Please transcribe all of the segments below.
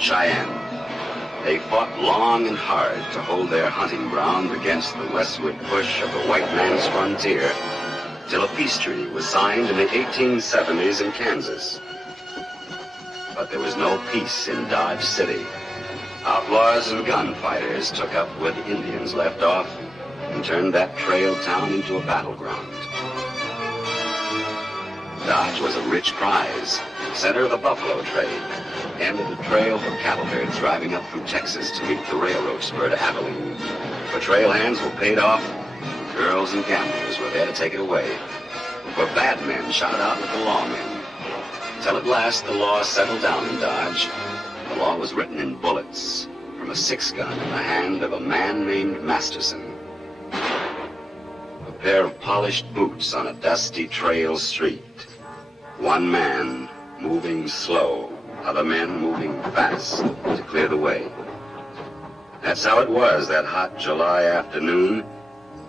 Cheyenne. They fought long and hard to hold their hunting ground against the westward push of the white man's frontier, till a peace treaty was signed in the 1870s in Kansas. But there was no peace in Dodge City. Outlaws and gunfighters took up where the Indians left off and turned that trail town into a battleground. Dodge was a rich prize, center of the buffalo trade, end of the trail for cattle herds driving up from Texas to meet the railroad spur to Abilene. For trail hands were paid off, girls and gamblers were there to take it away. For bad men shot out with the lawmen. Till at last the law settled down in Dodge. The law was written in bullets from a 6-gun in the hand of a man named Masterson. A pair of polished boots on a dusty trail street. One man moving slow, other men moving fast to clear the way. That's how it was that hot July afternoon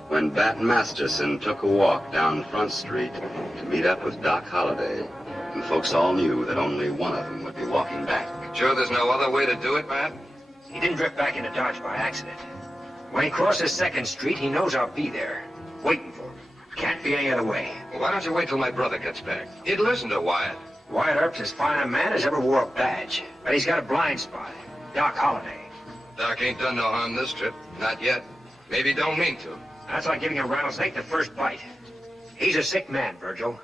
when Bat Masterson took a walk down Front Street to meet up with Doc Holliday, and folks all knew that only one of them would be walking back. Sure there's no other way to do it, Matt? He didn't drift back into Dodge by accident. When he crosses 2nd Street, he knows I'll be there, waiting for him. Can't be any other way. Well, why don't you wait till my brother gets back? He'd listen to Wyatt. Wyatt Earp's as fine a man as ever wore a badge, but he's got a blind spot. Doc Holliday. Doc ain't done no harm this trip. Not yet. Maybe don't mean to. That's like giving a rattlesnake the first bite. He's a sick man, Virgil.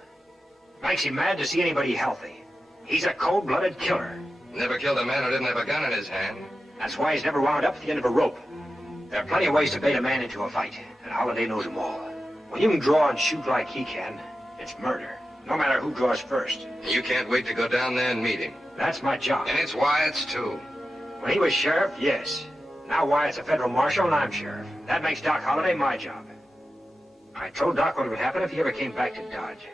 Makes him mad to see anybody healthy. He's a cold-blooded killer. Never killed a man who didn't have a gun in his hand. That's why he's never wound up at the end of a rope. There are plenty of ways to bait a man into a fight, and Holliday knows them all. When you can draw and shoot like he can, it's murder. No matter who draws first. You can't wait to go down there and meet him. That's my job. And it's Wyatt's, too. When he was sheriff, yes. Now Wyatt's a federal marshal and I'm sheriff. That makes Doc Holliday my job. I told Doc what would happen if he ever came back to Dodge.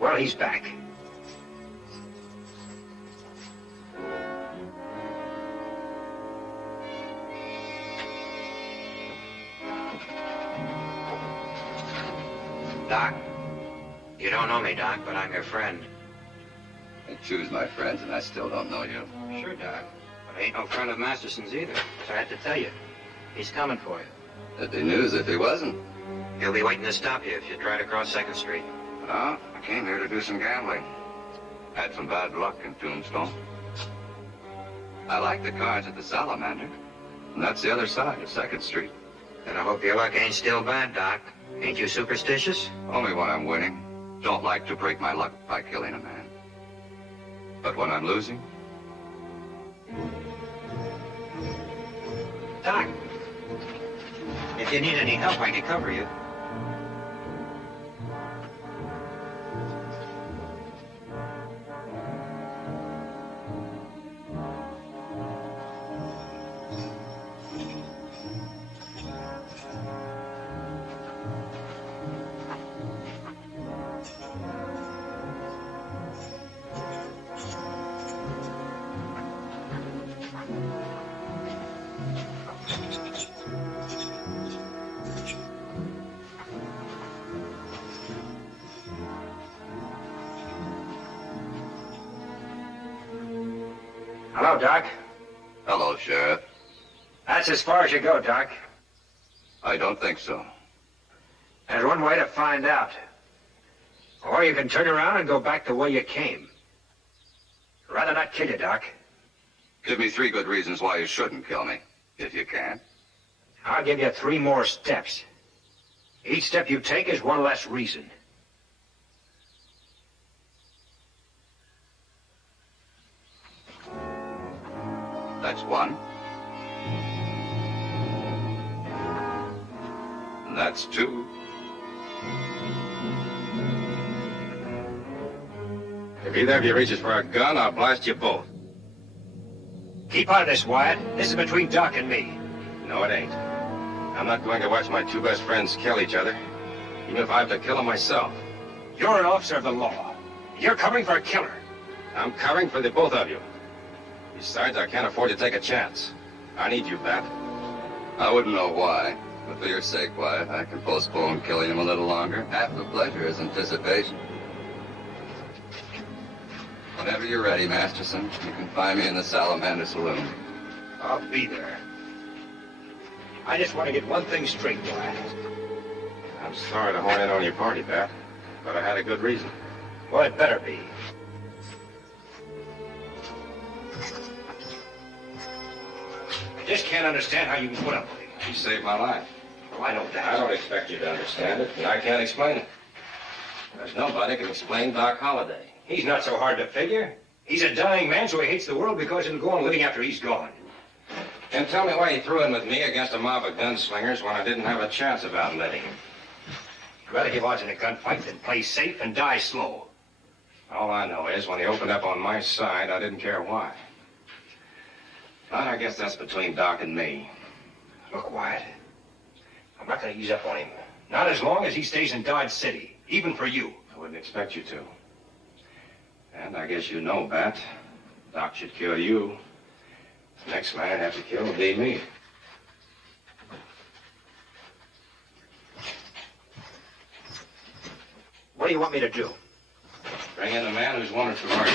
Well, he's back. Doc, you don't know me, Doc, but I'm your friend. I choose my friends, and I still don't know you. Sure, Doc. But I ain't no friend of Masterson's either, so I had to tell you. He's coming for you. That'd be news if he wasn't. He'll be waiting to stop you if you try to cross 2nd Street. Oh, I came here to do some gambling. Had some bad luck in Tombstone. I like the cards at the Salamander, and that's the other side of 2nd Street. Then I hope your luck ain't still bad, Doc. Ain't you superstitious? Only when I'm winning. Don't like to break my luck by killing a man. But when I'm losing... Doc, if you need any help, I can cover you. Hello, Doc. Hello, Sheriff. That's as far as you go, Doc. I don't think so. There's one way to find out. Or you can turn around and go back the way you came. I'd rather not kill you, Doc. Give me 3 good reasons why you shouldn't kill me, if you can. I'll give you 3 more steps. Each step you take is one less reason. That's 1. And that's 2. If either of you reaches for a gun, I'll blast you both. Keep out of this, Wyatt. This is between Doc and me. No, it ain't. I'm not going to watch my 2 best friends kill each other, even if I have to kill them myself. You're an officer of the law. You're covering for a killer. I'm covering for the both of you. Besides, I can't afford to take a chance. I need you, Bat. I wouldn't know why, but for your sake, Wyatt, I can postpone killing him a little longer. Half the pleasure is anticipation. Whenever you're ready, Masterson, you can find me in the Salamander Saloon. I'll be there. I just want to get one thing straight, Wyatt. I'm sorry to horn in on your party, Pat, but I had a good reason. Well, it better be. I just can't understand how you can put up with him. You saved my life. Well, I know that. I don't expect you to understand it, and I can't explain it. There's nobody can explain Doc Holliday. He's not so hard to figure. He's a dying man, so he hates the world because he'll go on living after he's gone. And tell me why he threw in with me against a mob of gunslingers when I didn't have a chance of outletting him. He'd rather give odds in a gunfight than play safe and die slow. All I know is when he opened up on my side, I didn't care why. But I guess that's between Doc and me. Look, Wyatt, I'm not going to ease up on him. Not as long as he stays in Dodge City, even for you. I wouldn't expect you to. And I guess you know, Bat, Doc should kill you. The next man I'd have to kill would be me. What do you want me to do? Bring in a man who's wanted for murder.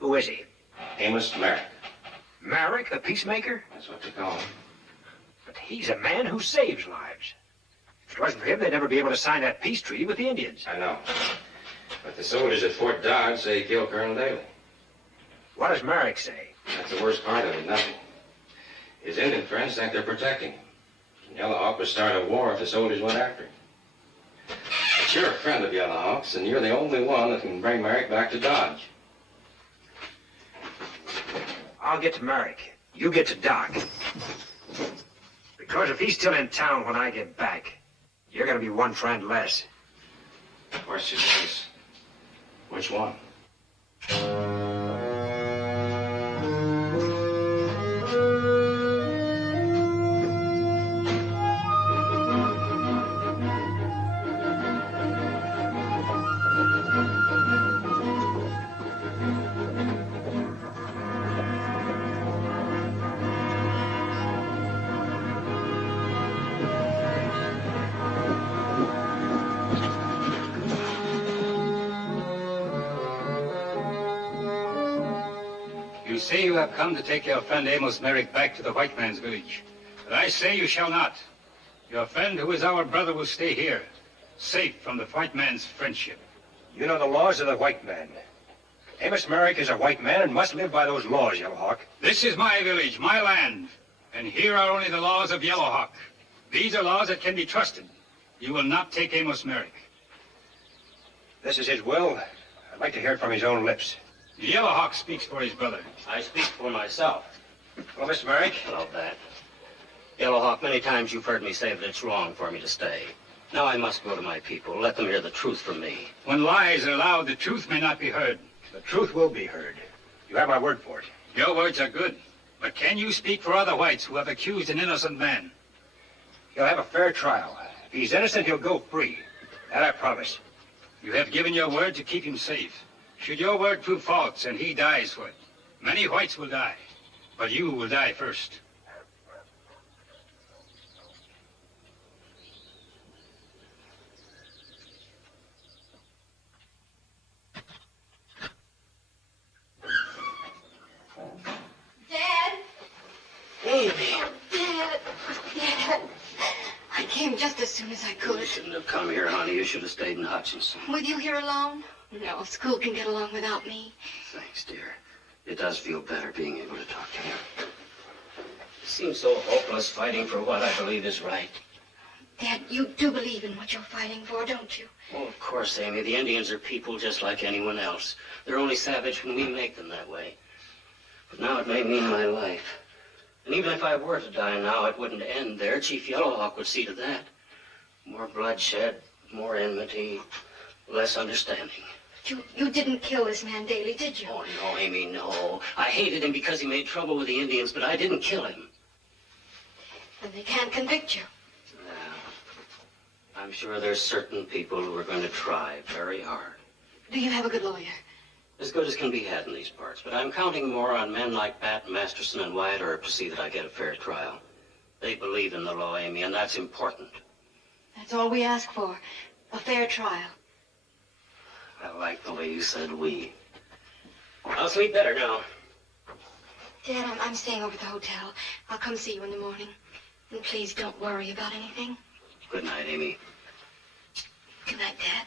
Who is he? Amos Merrick. Merrick, the peacemaker? That's what they call him. But he's a man who saves lives. If it wasn't for him, they'd never be able to sign that peace treaty with the Indians. I know. But the soldiers at Fort Dodge say he killed Colonel Daly. What does Merrick say? That's the worst part of it, nothing. His Indian friends think they're protecting him. Yellowhawk would start a war if the soldiers went after him. But you're a friend of Yellowhawk's, and you're the only one that can bring Merrick back to Dodge. I'll get to Merrick. You get to Doc. Because if he's still in town when I get back, you're going to be one friend less. The question is, which one? You say you have come to take your friend Amos Merrick back to the white man's village. But I say you shall not. Your friend, who is our brother, will stay here, safe from the white man's friendship. You know the laws of the white man. Amos Merrick is a white man and must live by those laws, Yellowhawk. This is my village, my land, and here are only the laws of Yellowhawk. These are laws that can be trusted. You will not take Amos Merrick. This is his will. I'd like to hear it from his own lips. Yellowhawk speaks for his brother. I speak for myself. Well, Mr. Merrick? Hello, Pat. Yellowhawk, many times you've heard me say that it's wrong for me to stay. Now I must go to my people. Let them hear the truth from me. When lies are allowed, the truth may not be heard. The truth will be heard. You have my word for it. Your words are good, but can you speak for other whites who have accused an innocent man? He'll have a fair trial. If he's innocent, he'll go free. That I promise. You have given your word to keep him safe. Should your word prove false and he dies for it, many whites will die, but you will die first. Dad? Amy. Oh, Dad. Dad. I came just as soon as I could. You shouldn't have come here, honey. You should have stayed in Hutchinson. With you here alone? No, school can get along without me. Thanks, dear. It does feel better being able to talk to you. It seems so hopeless fighting for what I believe is right. Dad, you do believe in what you're fighting for, don't you? Oh, of course, Amy. The Indians are people just like anyone else. They're only savage when we make them that way. But now it may mean my life. And even if I were to die now, it wouldn't end there. Chief Yellowhawk would see to that. More bloodshed, more enmity, less understanding. You didn't kill this man Daly, did you? Oh, no, Amy, no. I hated him because he made trouble with the Indians, but I didn't kill him. Then they can't convict you. I'm sure there's certain people who are going to try very hard. Do you have a good lawyer? As good as can be had in these parts, but I'm counting more on men like Pat Masterson and Wyatt Earp to see that I get a fair trial. They believe in the law, Amy, and that's important. That's all we ask for. A fair trial. I like the way you said we. I'll sleep better now. Dad, I'm staying over at the hotel. I'll come see you in the morning. And please don't worry about anything. Good night, Amy. Good night, Dad.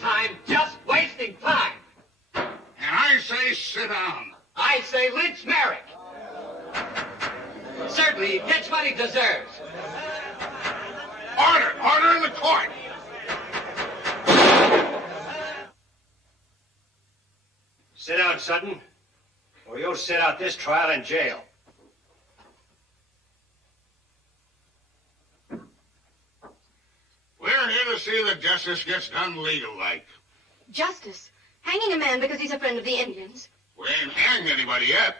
Time, just wasting time. And I say sit down. I say lynch Merrick. Certainly, he gets what he deserves. Order in the court. Sit down, Sutton, or you'll sit out this trial in jail. We're here to see that justice gets done legal-like. Justice? Hanging a man because he's a friend of the Indians? We ain't hanged anybody yet.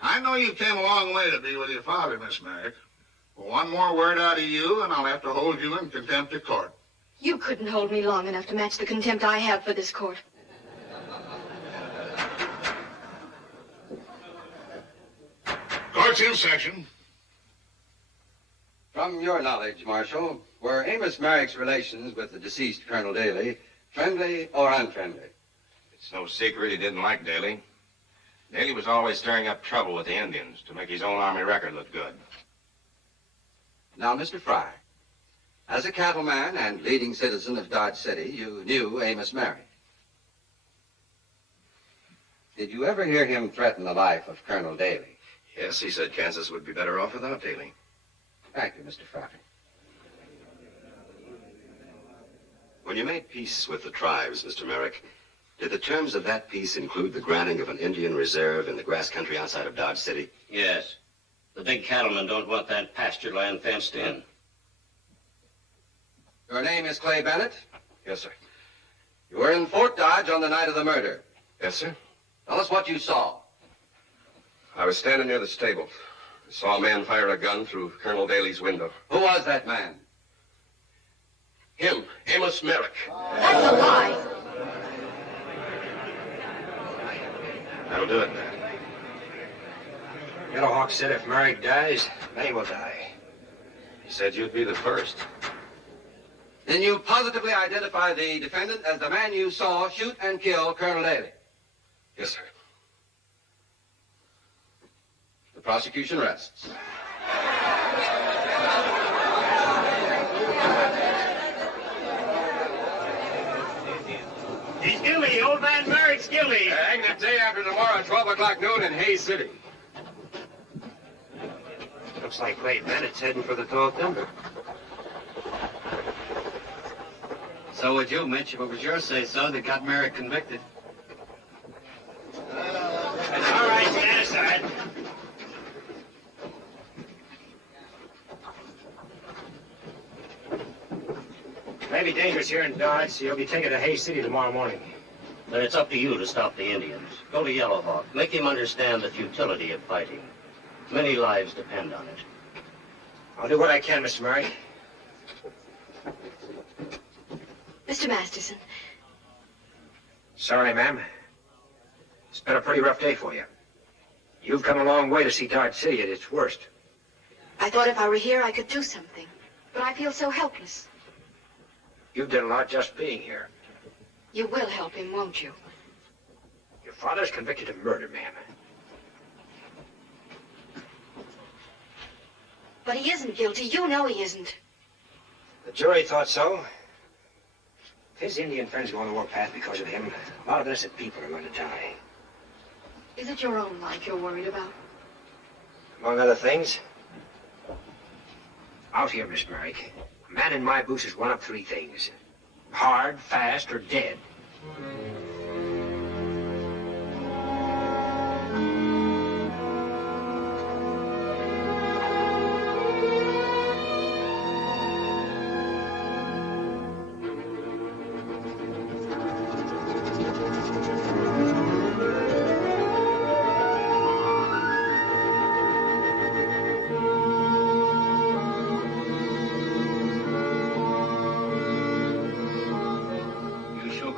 I know you came a long way to be with your father, Miss Merrick. But one more word out of you, and I'll have to hold you in contempt of court. You couldn't hold me long enough to match the contempt I have for this court. Court's in session. From your knowledge, Marshal, were Amos Merrick's relations with the deceased Colonel Daly friendly or unfriendly? It's no secret he didn't like Daly. Daly was always stirring up trouble with the Indians to make his own army record look good. Now, Mr. Fry, as a cattleman and leading citizen of Dodge City, you knew Amos Merrick. Did you ever hear him threaten the life of Colonel Daly? Yes, he said Kansas would be better off without Daly. Thank you, Mr. Fry. When you made peace with the tribes, Mr. Merrick, did the terms of that peace include the granting of an Indian reserve in the grass country outside of Dodge City? Yes. The big cattlemen don't want that pasture land fenced in. Your name is Clay Bennett? Yes, sir. You were in Fort Dodge on the night of the murder. Yes, sir. Tell us what you saw. I was standing near the stable. I saw a man fire a gun through Colonel Daly's window. Who was that man? Him, Amos Merrick. That's a lie. That'll do it. Yellowhawk said if Merrick dies, they will die. He said you'd be the first. Then you positively identify the defendant as the man you saw shoot and kill Colonel Daly? Yes, sir. The prosecution rests. He's guilty. Old man Merrick's guilty. Hang the day after tomorrow at 12 o'clock noon in Hayes City. Looks like Clay Bennett's heading for the tall timber. So would you, Mitch, if it was your say-so that got Merrick convicted. All right, stand aside. May be dangerous here in Dodge, so you'll be taken to Hayes City tomorrow morning. Then it's up to you to stop the Indians. Go to Yellowhawk. Make him understand the futility of fighting. Many lives depend on it. I'll do what I can, Mr. Merrick. Mr. Masterson, Sorry, ma'am. It's been a pretty rough day for you. You've come a long way to see Dodge City at its worst. I thought if I were here, I could do something. But I feel so helpless. You've done a lot just being here. You will help him, won't you? Your father's convicted of murder, ma'am. But he isn't guilty. You know he isn't. The jury thought so. If his Indian friends go on the warpath because of him, a lot of innocent people are going to die. Is it your own life you're worried about? Among other things, out here, Miss Merrick, a man in my boots is one of three things. Hard, fast, or dead.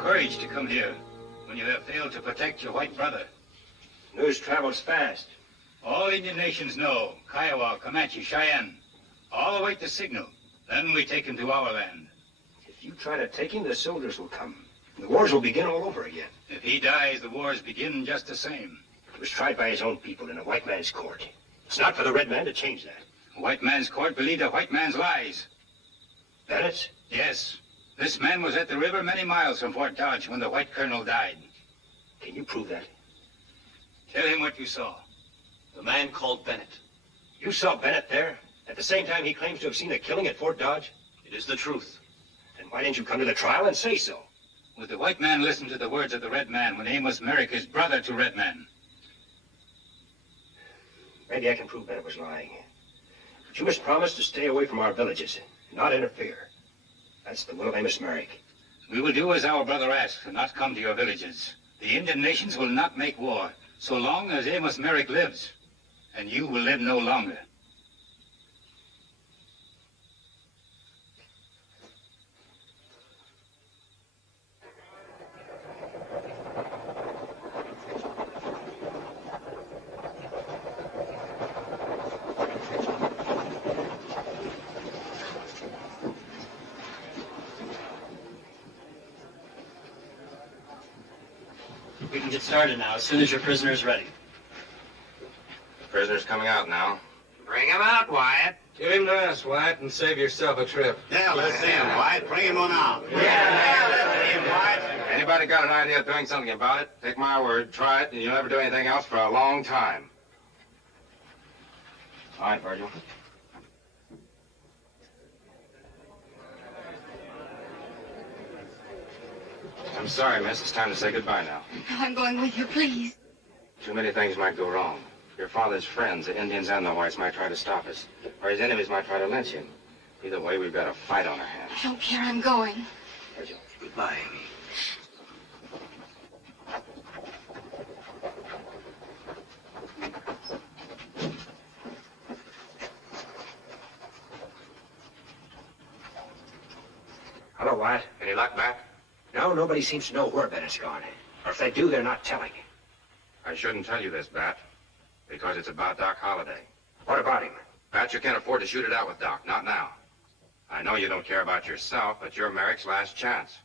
courage to come here when you have failed to protect your white brother? News travels fast. All Indian nations know, Kiowa, Comanche, Cheyenne, all await the signal. Then we take him to our land. If you try to take him, the soldiers will come. The wars will begin all over again. If he dies, the wars begin just the same. He was tried by his own people in a white man's court. It's not for the red man to change that. A white man's court believed a white man's lies. Bennett's? Yes. This man was at the river many miles from Fort Dodge when the white colonel died. Can you prove that? Tell him what you saw. The man called Bennett. You saw Bennett there? At the same time he claims to have seen a killing at Fort Dodge? It is the truth. Then why didn't you come to the trial and say so? Would the white man listen to the words of the red man when Amos Merrick is brother to red man? Maybe I can prove Bennett was lying. But you must promise to stay away from our villages, not interfere. That's the will of Amos Merrick. We will do as our brother asks and not come to your villages. The Indian nations will not make war so long as Amos Merrick lives. And you will live no longer. We can get started now, as soon as your prisoner is ready. The prisoner's coming out now. Bring him out, Wyatt. Give him to us, Wyatt, and save yourself a trip. Yeah, let's see him, Wyatt. Bring him on out. Yeah, let's see him, Wyatt. Anybody got an idea of doing something about it? Take my word, try it, and you'll never do anything else for a long time. All right, Virgil. I'm sorry, miss. It's time to say goodbye now. I'm going with you, please. Too many things might go wrong. Your father's friends, the Indians and the whites, might try to stop us. Or his enemies might try to lynch him. Either way, we've got a fight on our hands. I don't care. I'm going. Virgil, goodbye, Amy. Hello, Wyatt. Any luck, Matt? No, nobody seems to know where Bennett's gone. Or if they do, they're not telling. I shouldn't tell you this, Bat, because it's about Doc Holliday. What about him? Bat, you can't afford to shoot it out with Doc, not now. I know you don't care about yourself, but you're Merrick's last chance.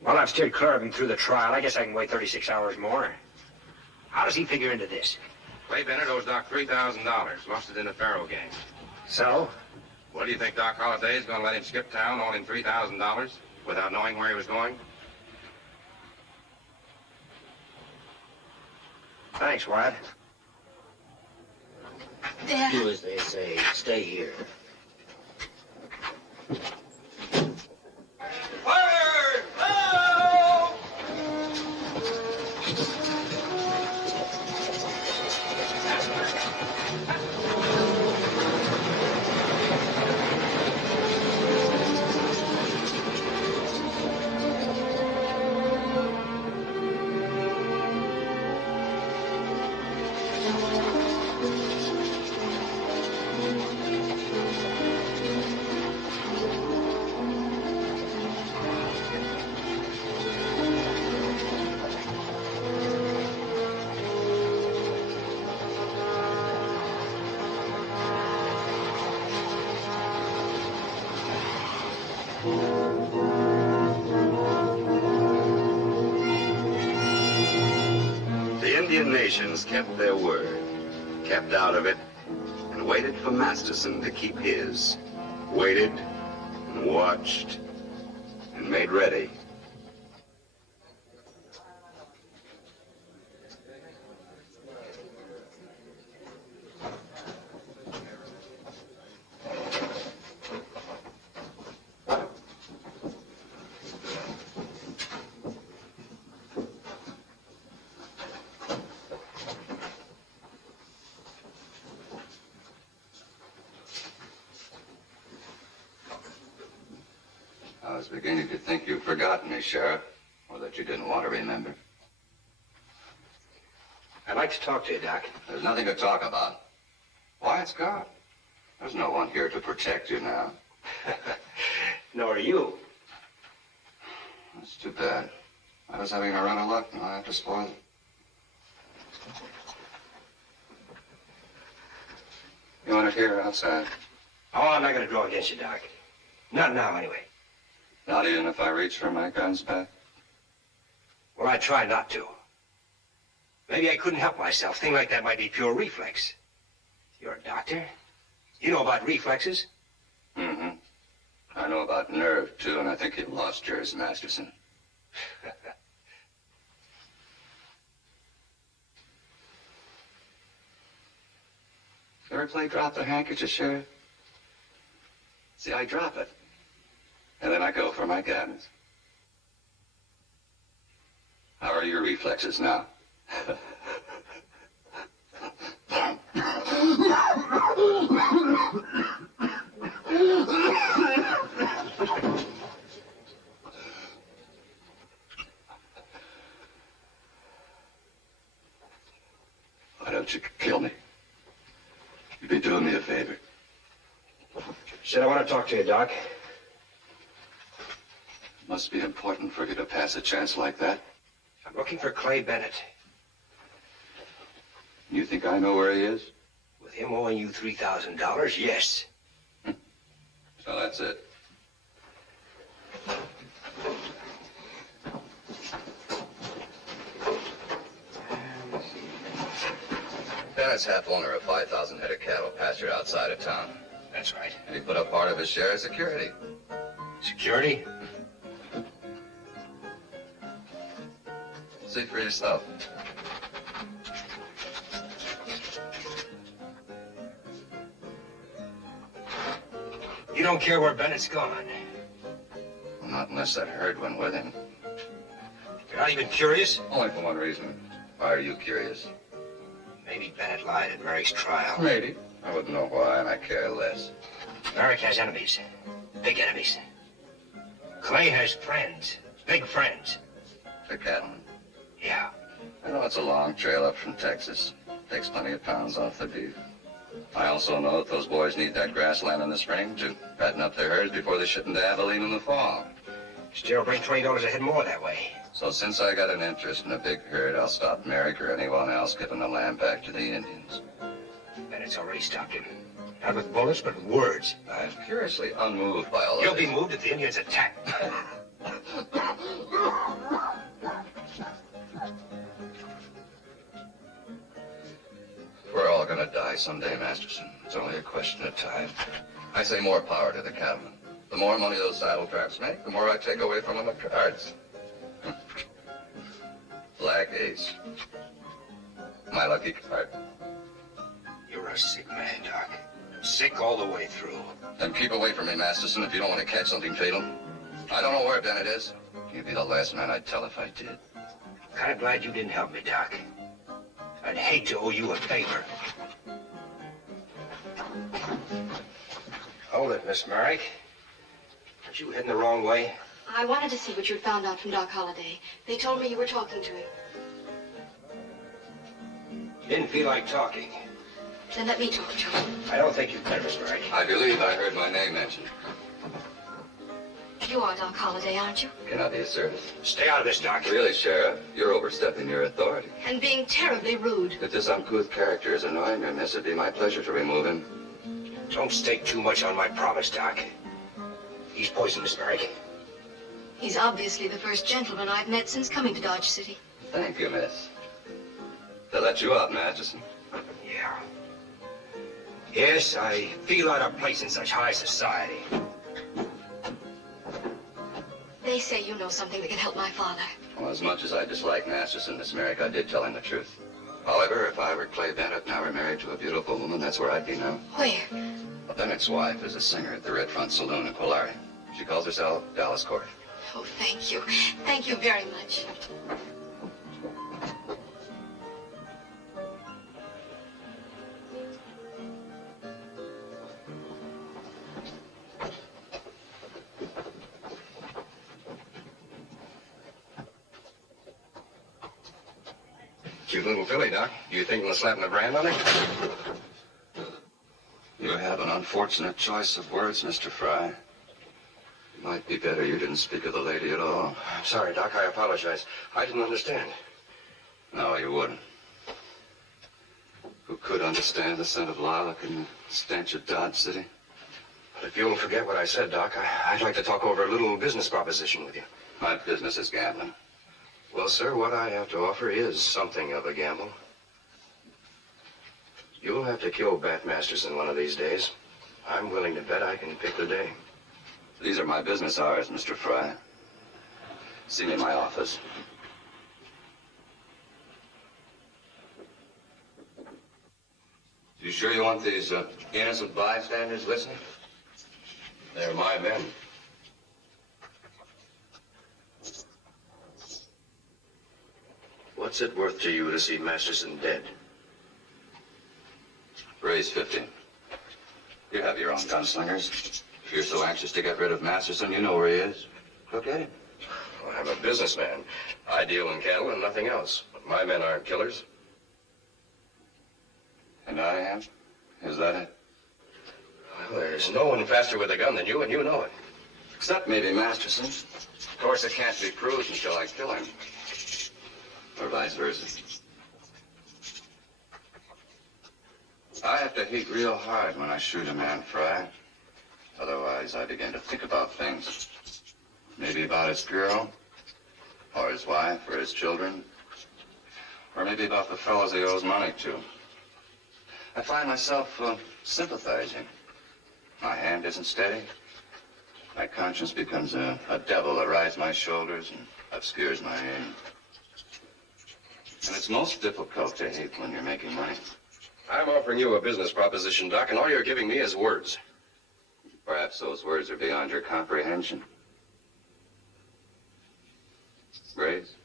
Well, I've steered clear of him through the trial. I guess I can wait 36 hours more. How does he figure into this? Clay Bennett owes Doc $3,000. Lost it in the faro game. So? What do you think Doc Holliday is going to let him skip town owing $3,000 without knowing where he was going? Thanks, Wyatt. Dad. Do as they say. Stay here. The Indian nations kept their word, kept out of it, and waited for Masterson to keep his. Waited and watched and made ready. I was beginning to think you'd forgotten me, Sheriff, or that you didn't want to remember. I'd like to talk to you, Doc. There's nothing to talk about. Wyatt's gone. There's no one here to protect you now. Nor you. It's Too bad. I was having a run of luck, and I have to spoil it. You want it here or outside? Oh, I'm not going to draw against you, Doc. Not now, anyway. Not even if I reach for my gun's back? Well, I try not to. Maybe I couldn't help myself. Thing like that might be pure reflex. You're a doctor. You know about reflexes. Mm-hmm. I know about nerve, too, and I think you've lost yours, Masterson. Ever play drop the handkerchief, Sheriff? See, I drop it, and then I go for my guns. How are your reflexes now? Why don't you kill me? You'd be doing me a favor. Said I want to talk to you, Doc. It must be important for you to pass a chance like that. I'm looking for Clay Bennett. You think I know where he is? With him owing you $3,000, yes. So that's it. Bennett's half owner of 5,000 head of cattle pastured outside of town. That's right. And he put up part of his share as security. Security? See for yourself. You don't care where Bennett's gone? Well, not unless that herd went with him. You're not even curious? Only for one reason. Why are you curious? Maybe Bennett lied at Merrick's trial. Maybe. I wouldn't know why, and I care less. Merrick has enemies. Big enemies. Clay has friends. Big friends. The cattleman. Yeah. I know it's a long trail up from Texas. Takes plenty of pounds off the beef. I also know that those boys need that grassland in the spring to fatten up their herds before they ship into Abilene in the fall. Still bring $20 a head more that way. So since I got an interest in a big herd, I'll stop Merrick or anyone else giving the land back to the Indians. Bennett's already stopped him. Not with bullets, but with words. I'm curiously unmoved by all of You'll this. be moved if the Indians attack. We're all gonna die someday, Masterson. It's only a question of time. I say more power to the cattlemen. The more money those saddle traps make, the more I take away from them at cards. Black ace. My lucky card. You're a sick man, Doc. Sick all the way through. Then keep away from me, Masterson, if you don't want to catch something fatal. I don't know where Bennett is. You'd be the last man I'd tell if I did. Kind of glad you didn't help me, Doc. I'd hate to owe you a favor. Hold it, Miss Merrick. Aren't you heading the wrong way? I wanted to see what you'd found out from Doc Holliday. They told me you were talking to him. You didn't feel like talking. Then let me talk to him. I don't think you'd better, Miss Merrick. I believe I heard my name mentioned. You are Doc Holliday, aren't you? Can I be of service? Stay out of this, Doc. Really, Sheriff, you're overstepping your authority. And being terribly rude. If this uncouth character is annoying you, miss, it'd be my pleasure to remove him. Don't stake too much on my promise, Doc. He's poisoned, Miss Merrick. He's obviously the first gentleman I've met since coming to Dodge City. Thank you, miss. To let you out, Masterson. Yeah. Yes, I feel out of place in such high society. They say you know something that can help my father. Well, as much as I dislike Masterson, Miss Merrick, I did tell him the truth. However, if I were Clay Bennett and I were married to a beautiful woman, that's where I'd be now. Where? Well, Bennett's wife is a singer at the Red Front Saloon in Quillare. She calls herself Dallas Court. Oh, thank you. Thank you very much. Cute little filly, Doc. Do you think we'll slap the brand on her? You have an unfortunate choice of words, Mr. Fry. Might be better you didn't speak of the lady at all. I'm sorry, Doc. I apologize. I didn't understand. No, you wouldn't. Who could understand the scent of lilac and the stench of Dodge City? But if you'll forget what I said, Doc, I'd like to talk over a little business proposition with you. My business is gambling. Well, sir, what I have to offer is something of a gamble. You'll have to kill Bat Masterson one of these days. I'm willing to bet I can pick the day. These are my business hours, Mr. Fry. See me in my office. You sure you want these innocent bystanders listening? They're my men. What's it worth to you to see Masterson dead? Raise 50. You have your own gunslingers. If you're so anxious to get rid of Masterson, you know where he is. Go get him. Well, I'm a businessman. I deal in cattle and nothing else. But my men aren't killers. And I am? Is that it? Well, there's no one faster with a gun than you, and you know it. Except maybe Masterson. Of course, it can't be proved until I kill him. Or vice versa. I have to hate real hard when I shoot a man, Fry. Otherwise, I begin to think about things. Maybe about his girl, or his wife, or his children. Or maybe about the fellows he owes money to. I find myself sympathizing. My hand isn't steady. My conscience becomes a devil that rides my shoulders and obscures my aim. And it's most difficult to hate when you're making money. I'm offering you a business proposition, Doc, and all you're giving me is words. Perhaps those words are beyond your comprehension. Grace?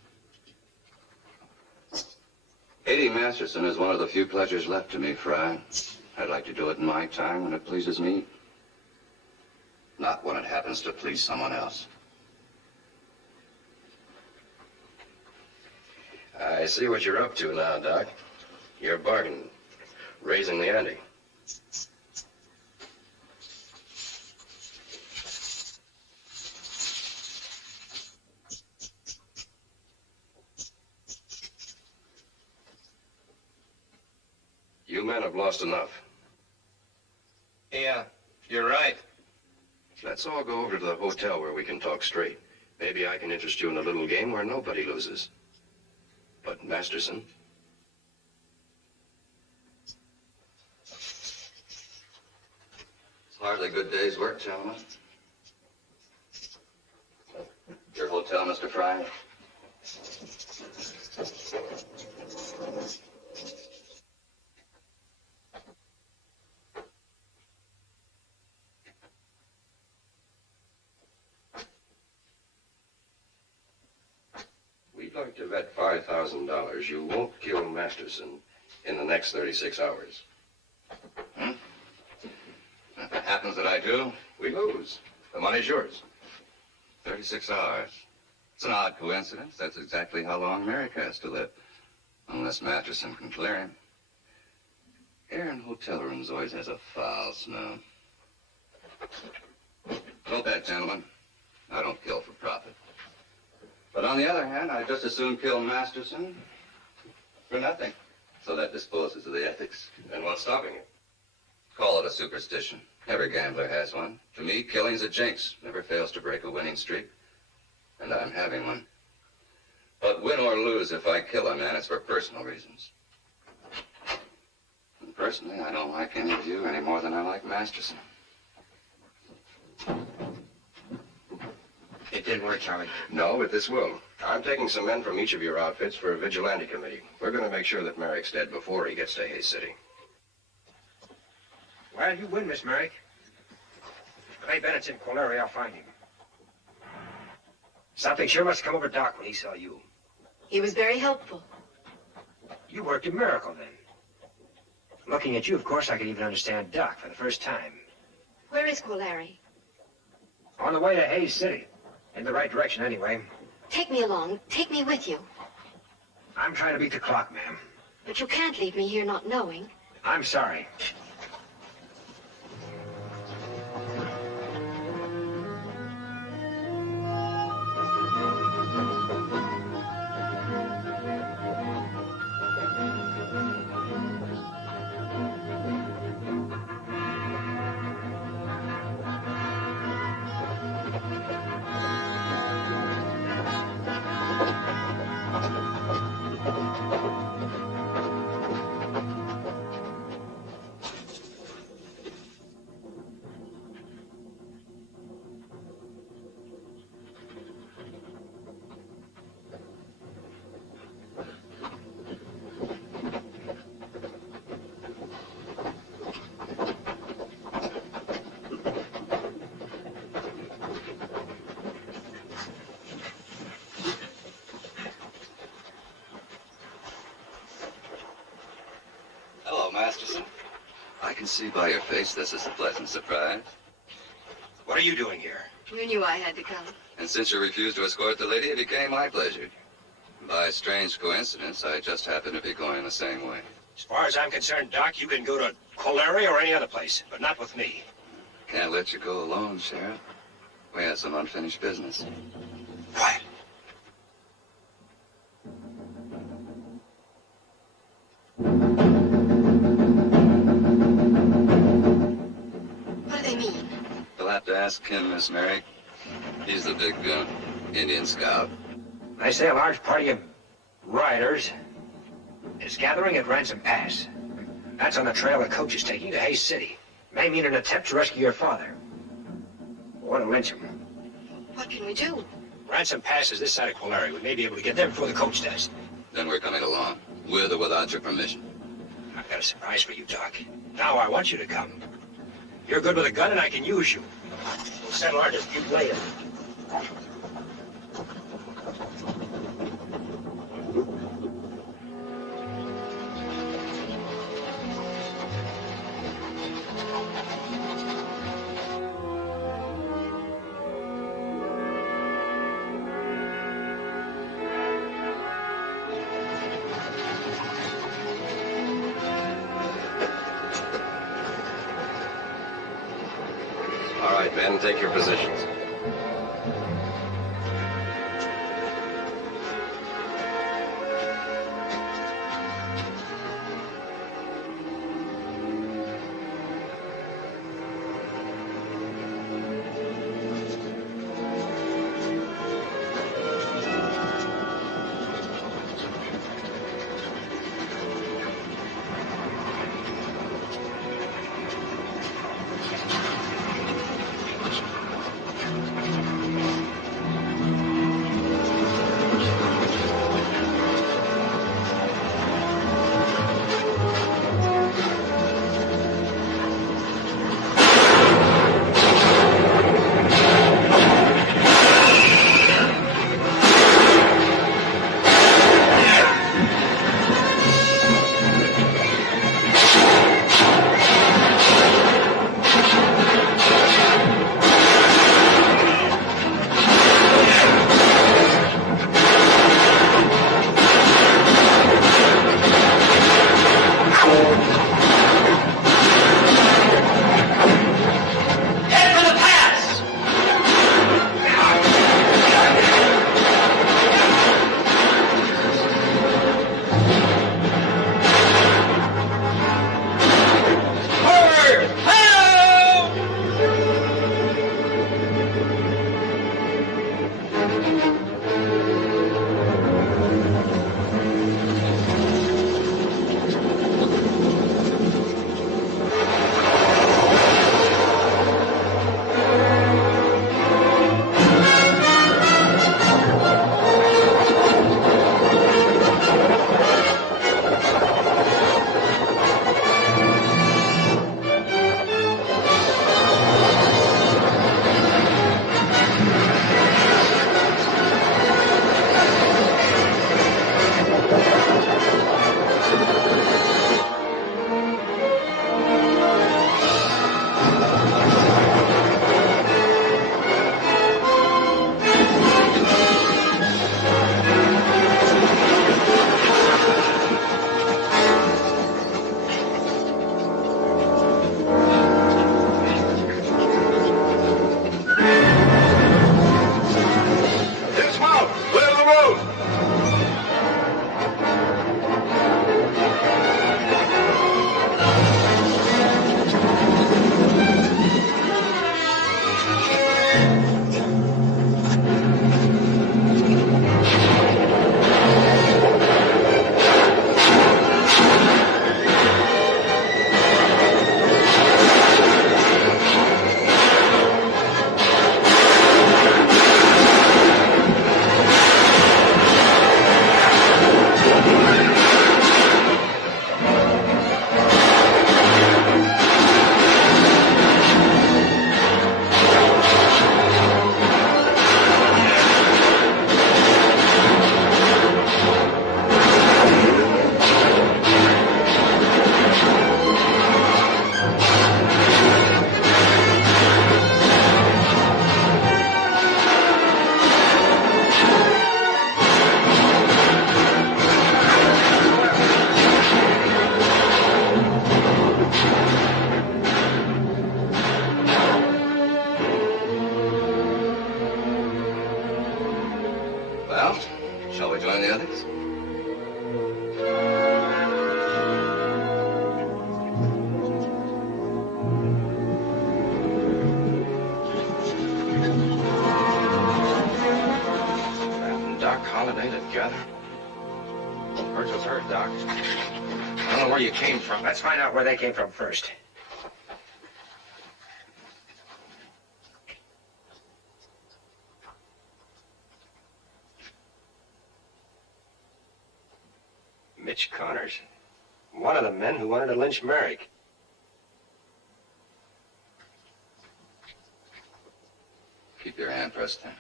Hating Masterson is one of the few pleasures left to me, Fry. I'd like to do it in my time when it pleases me. Not when it happens to please someone else. I see what you're up to now, Doc. You're bargaining, raising the ante. You men have lost enough. Yeah, you're right. Let's all go over to the hotel where we can talk straight. Maybe I can interest you in a little game where nobody loses. But Masterson? It's hardly a good day's work, gentlemen. Your hotel, Mr. Fry? We'd like to bet $5,000 you won't kill Masterson in the next 36 hours. If it happens that I do, we lose. The money's yours. 36 hours. It's an odd coincidence. That's exactly how long Merrick has to live. Unless Masterson can clear him. Air in hotel rooms always has a foul smell. Don't bet, gentlemen. I don't kill for profit. But on the other hand, I'd just as soon kill Masterson for nothing. So that disposes of the ethics. And what's stopping it? Call it a superstition. Every gambler has one. To me, killing's a jinx. Never fails to break a winning streak. And I'm having one. But win or lose, if I kill a man, it's for personal reasons. And personally, I don't like any of you any more than I like Masterson. It didn't work, Charlie. No, but this will. I'm taking some men from each of your outfits for a vigilante committee. We're going to make sure that Merrick's dead before he gets to Hayes City. Well, you win, Miss Merrick. If Ray Bennett's in Colary, I'll find him. Something sure must have come over Doc when he saw you. He was very helpful. You worked a miracle, then. Looking at you, of course, I could even understand Doc for the first time. Where is Colary? On the way to Hayes City. In the right direction, anyway. Take me along. Take me with you. I'm trying to beat the clock, ma'am. But you can't leave me here not knowing. I'm sorry. see by your face this is a pleasant surprise. What are you doing here? You knew I had to come. And since you refused to escort the lady, it became my pleasure. By a strange coincidence, I just happen to be going the same way. As far as I'm concerned, Doc, you can go to Colary or any other place, but not with me. Can't let you go alone, Sheriff. We have some unfinished business. Quiet. What do they mean? You'll have to ask him, Miss Merrick. He's the big gun, Indian scout. They say a large party of riders is gathering at Ransom Pass. That's on the trail the coach is taking to Hayes City. May mean an attempt to rescue your father. Or to lynch him. What can we do? Ransom Pass is this side of Colary. We may be able to get there before the coach does. Then we're coming along, with or without your permission. I've got a surprise for you, Doc. Now I want you to come. You're good with a gun and I can use you. We'll settle our dispute later. All right, men, take your positions. together. Birds was hurt, Doc. I don't know where you came from. Let's find out where they came from first. Mitch Connors. One of the men who wanted to lynch Merrick. Keep your hand pressed there.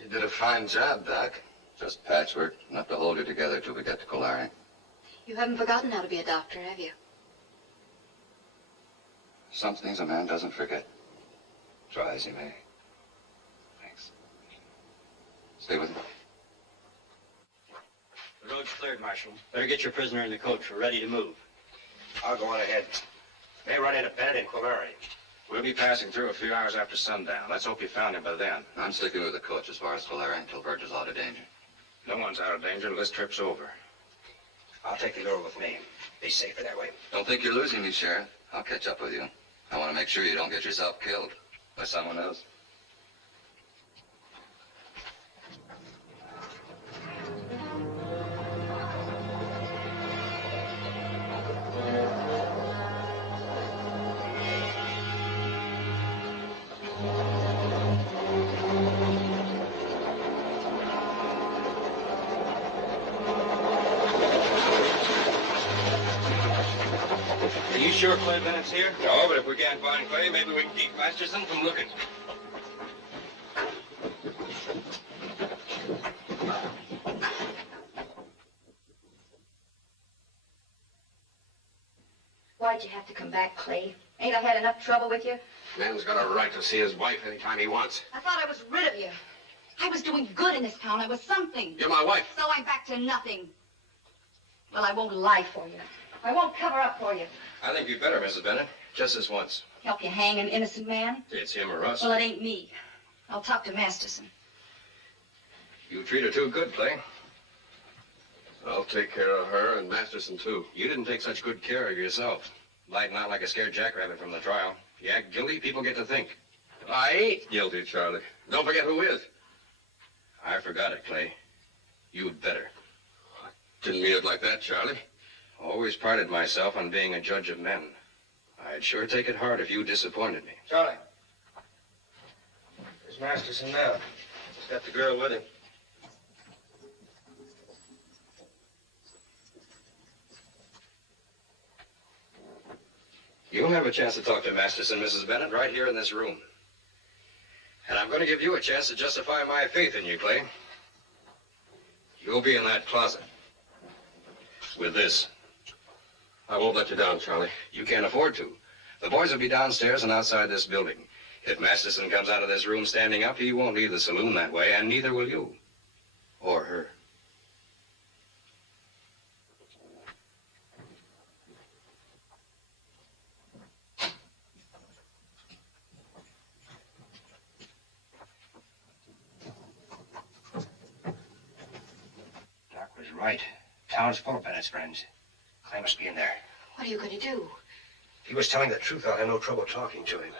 You did a fine job, Doc. Just patchwork, enough to hold you together till we get to Colari. You haven't forgotten how to be a doctor, have you? Some things a man doesn't forget. Try as he may. Thanks. Stay with me. The road's cleared, Marshal. Better get your prisoner in the coach. We're ready to move. I'll go on ahead. May run into Bennett and Colari. We'll be passing through a few hours after sundown. Let's hope you found him by then. I'm sticking with the coach as far as Colari until Verge is out of danger. No one's out of danger till this trip's over. I'll take the girl with me. Be safer that way. Don't think you're losing me, Sheriff. I'll catch up with you. I want to make sure you don't get yourself killed by someone else. Are you sure Clay Bennett's here? No, but if we can't find Clay, maybe we can keep Masterson from looking. Why'd you have to come back, Clay? Ain't I had enough trouble with you? Man's got a right to see his wife anytime he wants. I thought I was rid of you. I was doing good in this town. I was something. You're my wife. So I'm back to nothing. Well, I won't lie for you. I won't cover up for you. I think you'd better, Mrs. Bennett. Just this once. Help you hang an innocent man? It's him or us. Well, it ain't me. I'll talk to Masterson. You treat her too good, Clay. I'll take care of her and Masterson, too. You didn't take such good care of yourself. Lighting out like a scared jackrabbit from the trial. You act guilty, people get to think. I ain't guilty, Charlie. Don't forget who is. I forgot it, Clay. You'd better. Didn't mean it like that, Charlie. Always prided myself on being a judge of men. I'd sure take it hard if you disappointed me. Charlie. Where's Masterson now? He's got the girl with him. You'll have a chance to talk to Masterson, Mrs. Bennett, right here in this room. And I'm going to give you a chance to justify my faith in you, Clay. You'll be in that closet. With this. I won't let you down, Charlie. You can't afford to. The boys will be downstairs and outside this building. If Masterson comes out of this room standing up, he won't leave the saloon that way, and neither will you. Or her. Doc was right. Town's full of Bennett's friends. Clay must be in there. What are you going to do? If he was telling the truth, I'll have no trouble talking to him.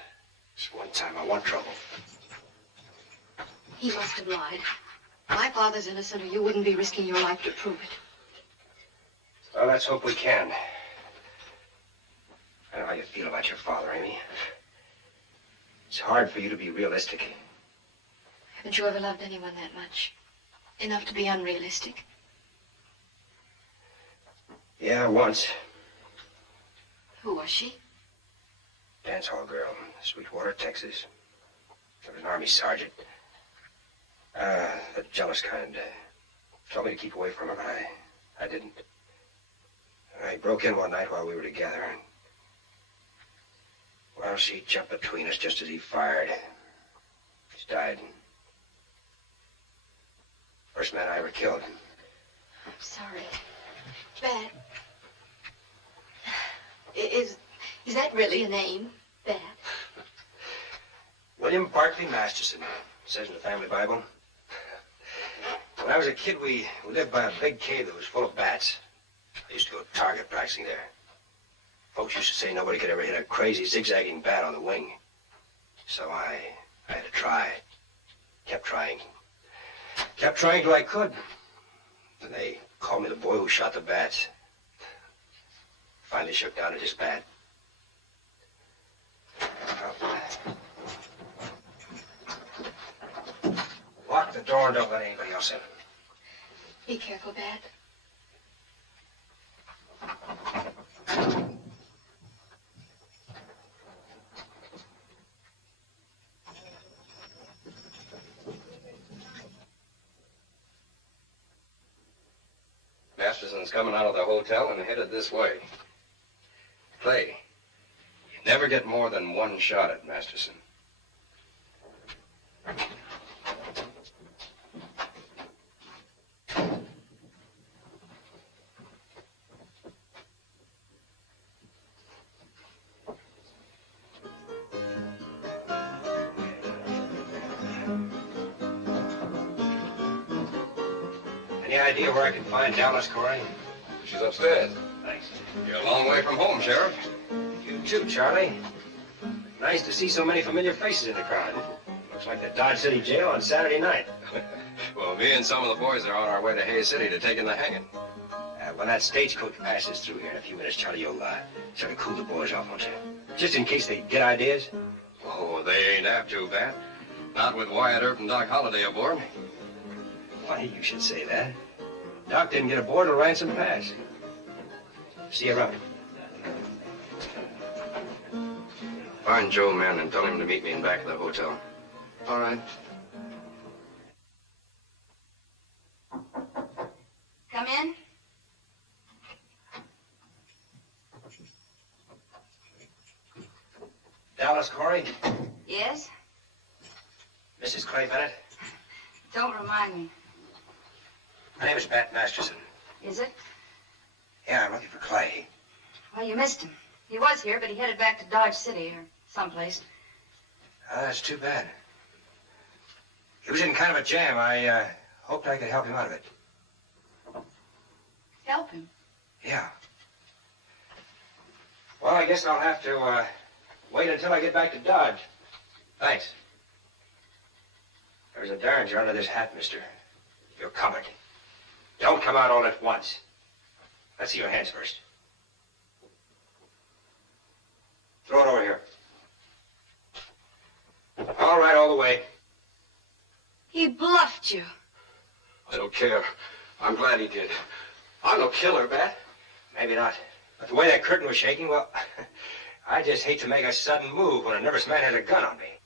This one time I want trouble. He must have lied. My father's innocent, or you wouldn't be risking your life to prove it. Well, let's hope we can. I know how you feel about your father, Amy. It's hard for you to be realistic. Haven't you ever loved anyone that much? Enough to be unrealistic? Yeah, once. Who was she? Dance hall girl, Sweetwater, Texas. She was an Army sergeant. The jealous kind. Told me to keep away from her, but I didn't. I broke in one night while we were together, and... well, she jumped between us just as he fired. She's died. First man I ever killed. I'm sorry. Bad. Is that really a name? Bad. William Barclay Masterson. It says in the family Bible. When I was a kid, we lived by a big cave that was full of bats. I used to go target practicing there. Folks used to say nobody could ever hit a crazy zigzagging bat on the wing. So I had to try. Kept trying. Kept trying till I could. Then they called me the boy who shot the bats. Finally shook down to just bad. Lock the door and don't let anybody else in. Be careful, Dad. Masterson's coming out of the hotel and headed this way. Clay, you never get more than one shot at Masterson. Any idea where I can find Dallas Corey? She's upstairs. Thanks. You're a long way from home, Sheriff. You too, Charlie. Nice to see so many familiar faces in the crowd. Looks like the Dodge City Jail on Saturday night. Well, me and some of the boys are on our way to Hayes City to take in the hanging. When that stagecoach passes through here in a few minutes, Charlie, you'll sort of cool the boys off, won't you? Just in case they get ideas. Oh, they ain't apt to, Bat. Not with Wyatt Earp and Doc Holliday aboard. Funny you should say that. Doc didn't get aboard till Ransom Pass. See you around. Find Joe Mann and tell him to meet me in back of the hotel. All right. Come in. Dallas Corey? Yes? Mrs. Clay Bennett? Don't remind me. My name is Bat Masterson. Is it? Yeah, I'm looking for Clay. Well, you missed him. He was here, but he headed back to Dodge City or someplace. That's too bad. He was in kind of a jam. I hoped I could help him out of it. Help him? Yeah. Well, I guess I'll have to wait until I get back to Dodge. Thanks. There's a derringer under this hat, mister. You're covered. Don't come out all at once. Let's see your hands first. Throw it over here. All right, all the way. He bluffed you. I don't care. I'm glad he did. I'm no killer, Bat. Maybe not. But the way that curtain was shaking, well, I just hate to make a sudden move when a nervous man has a gun on me.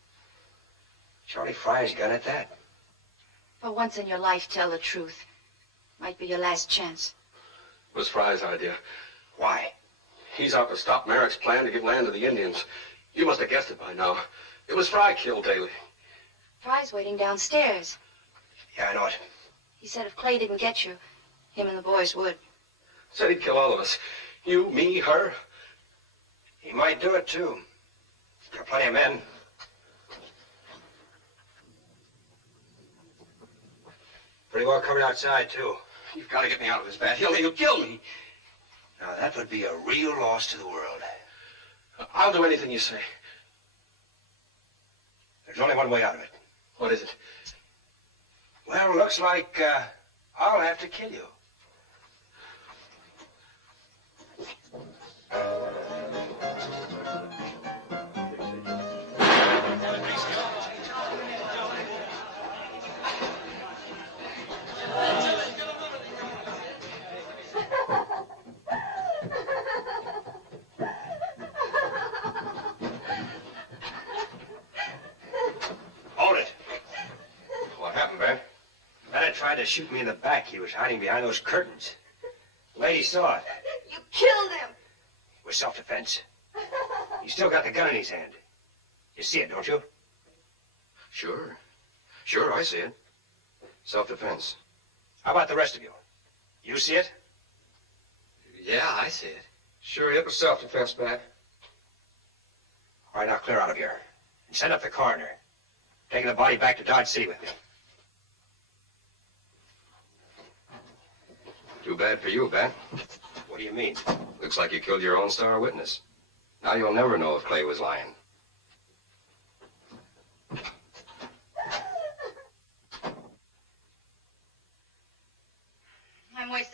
Charlie Fry's gun at that. For once in your life, tell the truth. Might be your last chance. It was Fry's idea. Why? He's out to stop Merrick's plan to give land to the Indians. You must have guessed it by now. It was Fry killed Daly. Fry's waiting downstairs. Yeah, I know it. He said if Clay didn't get you, him and the boys would. Said he'd kill all of us. You, me, her. He might do it, too. There are plenty of men. Pretty well covered outside, too. You've got to get me out of this, Bat. He'll kill me. Now, that would be a real loss to the world. I'll do anything you say. There's only one way out of it. What is it? Well, looks like I'll have to kill you. Tried to shoot me in the back. He was hiding behind those curtains. The lady saw it. You killed him! It was self-defense. He still got the gun in his hand. You see it, don't you? Sure. Sure, I see it. Self-defense. How about the rest of you? You see it? Yeah, I see it. Sure, it was self-defense, Bat. All right, now clear out of here. And send up the coroner. Taking the body back to Dodge City with me. Too bad for you, Bat. What do you mean? Looks like you killed your own star witness. Now you'll never know if Clay was lying.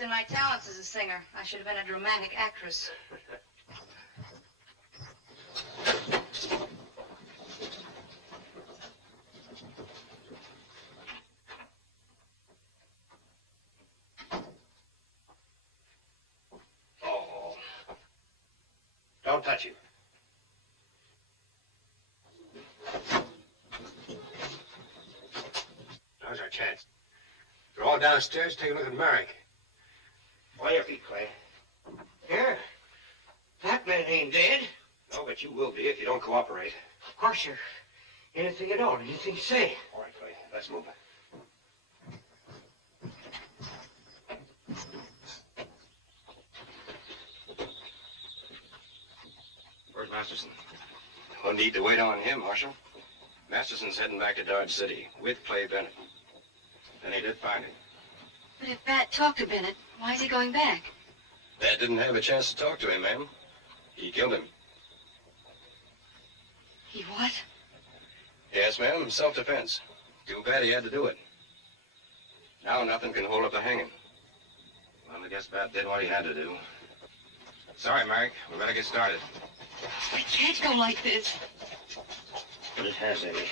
in my talents as a singer. I should have been a dramatic actress. Oh. Don't touch him. Now's our chance. We're all downstairs. Take a look at Merrick. Play your feet, Clay. Here. That man ain't dead. No, but you will be if you don't cooperate. Of course, you're anything at all. Anything you say. All right, Clay. Let's move it. Where's Masterson? No need to wait on him, Marshal. Masterson's heading back to Dodge City with Clay Bennett. And he did find him. But if Bat talked to Bennett, why is he going back? Dad didn't have a chance to talk to him, ma'am. He killed him. He what? Yes, ma'am. Self-defense. Too bad he had to do it. Now nothing can hold up the hanging. Well, I guess Bat did what he had to do. Sorry, Merrick. We better get started. We can't go like this. But it has, Eddie.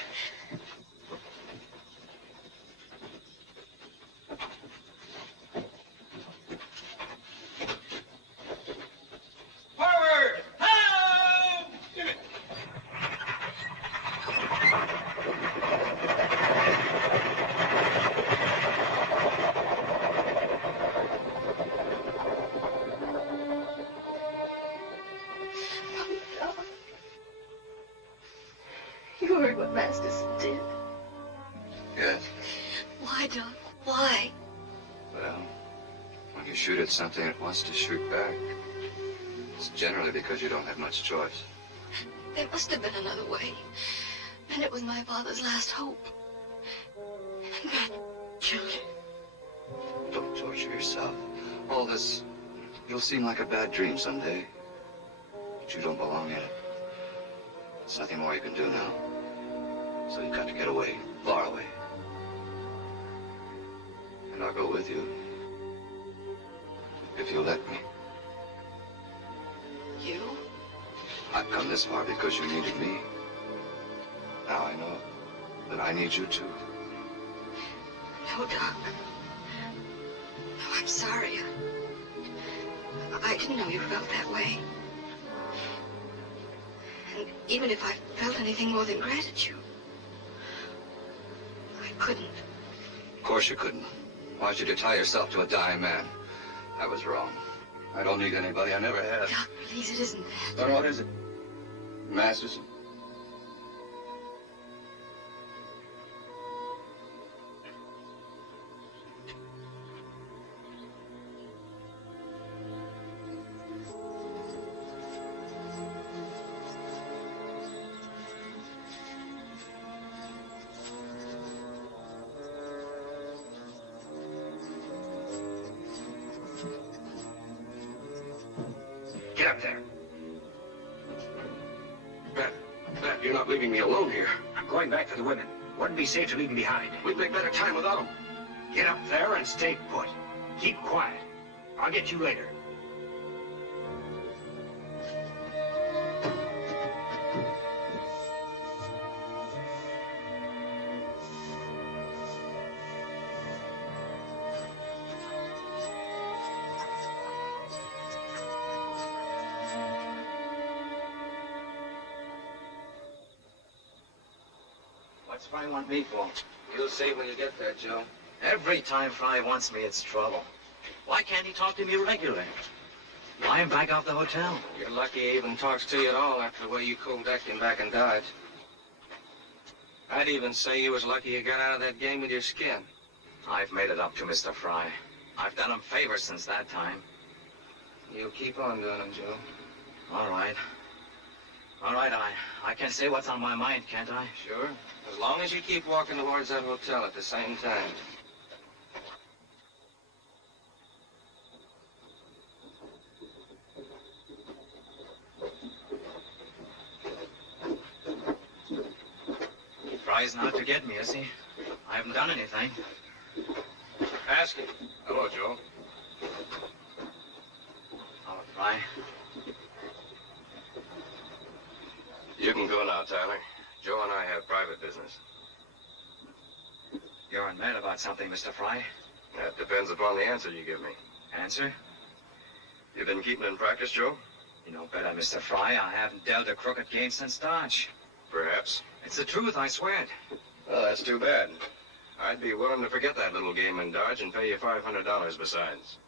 Forward! Ho! Give it. You heard what Masterson did. Yes. Why, Doc? Why? Well, when you shoot at something it wants to shoot back, it's generally because you don't have much choice. There must have been another way. And it was my father's last hope. And Bat killed him. Don't torture yourself. All this, you'll seem like a bad dream someday. But you don't belong in it. There's nothing more you can do now. So you've got to get away, far away. And I'll go with you. If you'll let me. You? I've come this far because you needed me. Now I know that I need you too. No, Doc. No, I'm sorry. I didn't know you felt that way. And even if I felt anything more than gratitude, I couldn't. Of course you couldn't. Why should you tie yourself to a dying man? I was wrong. I don't need anybody. I never have. Doc, please, it isn't that. Then what is it? Masterson? Get up there. Bat, you're not leaving me alone here. I'm going back for the women. Wouldn't be safe to leave them behind. We'd make better time without them. Get up there and stay put. Keep quiet. I'll get you later. What's Fry want me for? You'll see when you get there, Joe. Every time Fry wants me, it's trouble. Why can't he talk to me regularly? Why am back off the hotel? You're lucky he even talks to you at all after the way you cold-decked him back in Dodge. I'd even say you was lucky you got out of that game with your skin. I've made it up to Mr. Fry. I've done him favors since that time. You'll keep on doing them, Joe. All right. All right, I can say what's on my mind, can't I? Sure. As long as you keep walking towards that hotel at the same time. Fry's not to get me, is he? I haven't done anything. Ask him. Hello, Joe. Fry. You can go now, Tyler. Joe and I have private business. You're in mad about something, Mr. Fry. That depends upon the answer you give me. Answer? You've been keeping in practice, Joe? You know better, Mr. Fry. I haven't dealt a crooked game since Dodge. Perhaps. It's the truth, I swear it. Well, that's too bad. I'd be willing to forget that little game in Dodge and pay you $500 besides.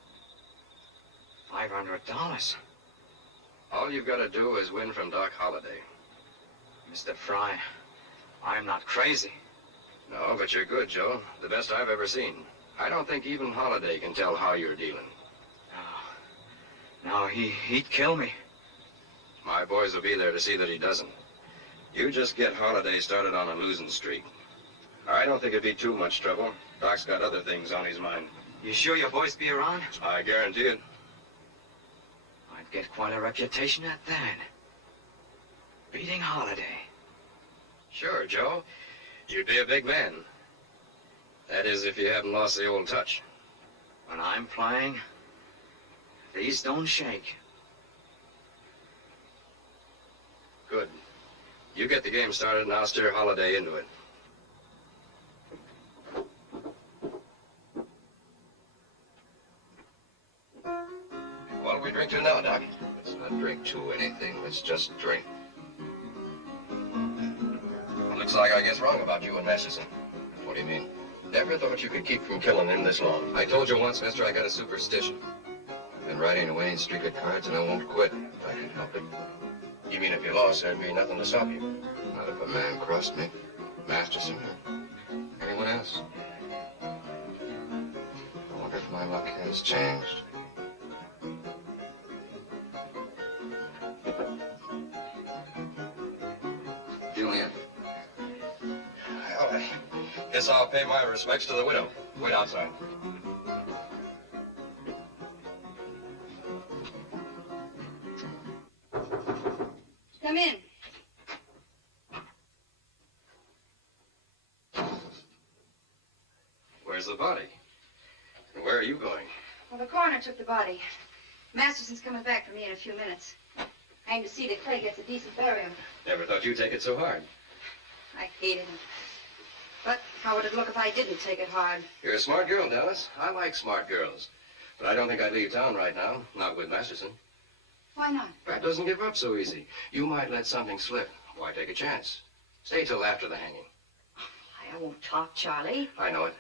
$500? All you've got to do is win from Doc Holliday. Mr. Fry, I'm not crazy. No, but you're good, Joe. The best I've ever seen. I don't think even Holliday can tell how you're dealing. No, he'd kill me. My boys will be there to see that he doesn't. You just get Holliday started on a losing streak. I don't think it'd be too much trouble. Doc's got other things on his mind. You sure your boys be around? I guarantee it. I'd get quite a reputation at that. Beating Holliday. Sure, Joe. You'd be a big man. That is, if you haven't lost the old touch. When I'm playing, these don't shake. Good. You get the game started and I'll steer Holliday into it. What'll we drink to now, Doc? Let's not drink to anything. Let's just drink. Looks like I guess wrong about you and Masterson. What do you mean? Never thought you could keep from killing him this long. I told you once, mister, I got a superstition. I've been riding a winning streak at cards and I won't quit if I can help it. You mean if you lost, there'd be nothing to stop you? Not if a man crossed me. Masterson or anyone else. I wonder if my luck has changed. Julian. Well, I guess I'll pay my respects to the widow. Wait outside. Come in. Where's the body? And where are you going? Well, the coroner took the body. Masterson's coming back for me in a few minutes. I aim to see that Clay gets a decent burial. Never thought you'd take it so hard. I hated him. But how would it look if I didn't take it hard? You're a smart girl, Dallas. I like smart girls. But I don't think I'd leave town right now. Not with Masterson. Why not? Brad doesn't give up so easy. You might let something slip. Why take a chance? Stay till after the hanging. I won't talk, Charlie. I know it.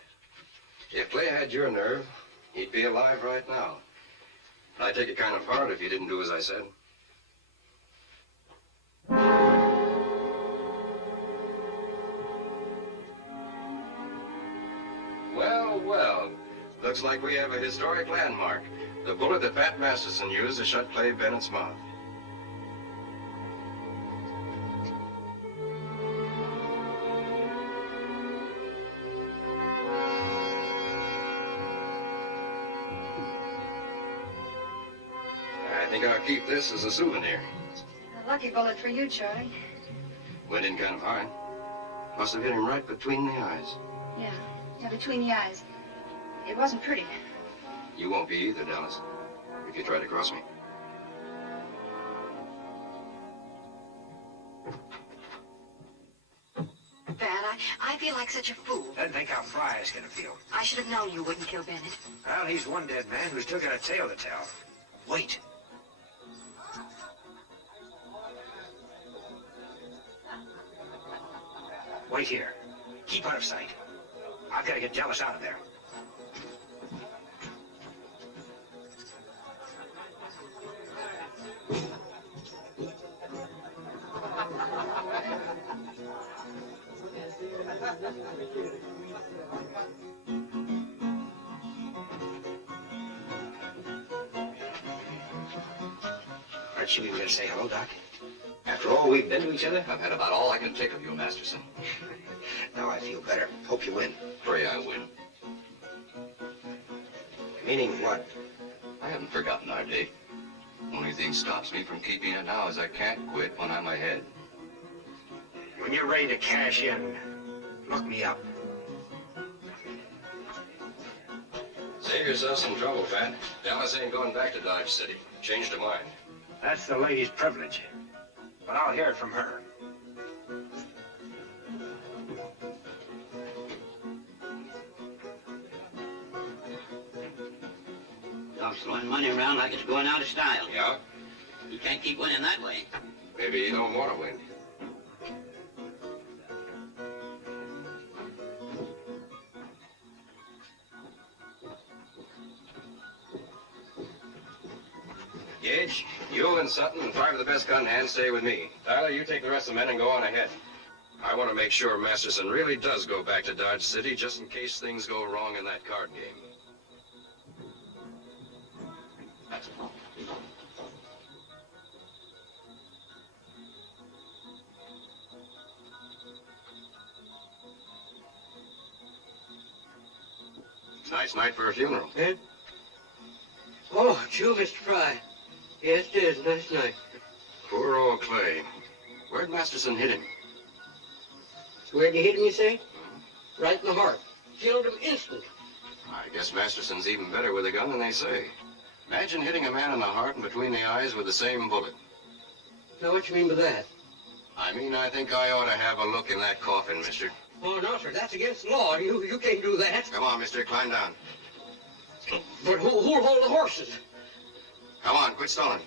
If Clay had your nerve, he'd be alive right now. But I'd take it kind of hard if you didn't do as I said. Well, well. Looks like we have a historic landmark. The bullet that Pat Masterson used to shut Clay Bennett's mouth. I think I'll keep this as a souvenir. A lucky bullet for you, Charlie. Went in kind of hard. Must have hit him right between the eyes. Yeah, between the eyes. It wasn't pretty. You won't be either, Dallas, if you try to cross me. Bad. I feel like such a fool. Doesn't think how Fry is gonna feel. I should have known you wouldn't kill Bennett. Well, he's one dead man who's still got a tale to tell. Wait. Wait here. Keep out of sight. I've got to get Dallas out of there. Aren't you even going to say hello, Doc? After all we've been to each other? I've had about all I can take of you, Masterson. Now I feel better. Hope you win. Pray I win. Meaning what? I haven't forgotten our date. Only thing stops me from keeping it now is I can't quit when I'm ahead. When you're ready to cash in, look me up. Save yourself some trouble, Pat. Dallas ain't going back to Dodge City. changed her mind. That's the lady's privilege. But I'll hear it from her. Doc's throwing money around like it's going out of style. Yeah? You can't keep winning that way. Maybe you don't want to win. Gage, you and Sutton and 5 of the best gun hands stay with me. Tyler, you take the rest of the men and go on ahead. I want to make sure Masterson really does go back to Dodge City just in case things go wrong in that card game. Nice night for a funeral. Eh? Oh, sure, Mr. Fry. Yes, it is. Nice night. Poor old Clay. Where'd Masterson hit him? Where'd you hit him, you say? Right in the heart. Killed him instant. I guess Masterson's even better with a gun than they say. Imagine hitting a man in the heart and between the eyes with the same bullet. Now, what you mean by that? I mean, I think I ought to have a look in that coffin, mister. Oh, no, sir. That's against the law. You can't do that. Come on, mister. Climb down. But who'll hold the horses? Come on, quit stalling.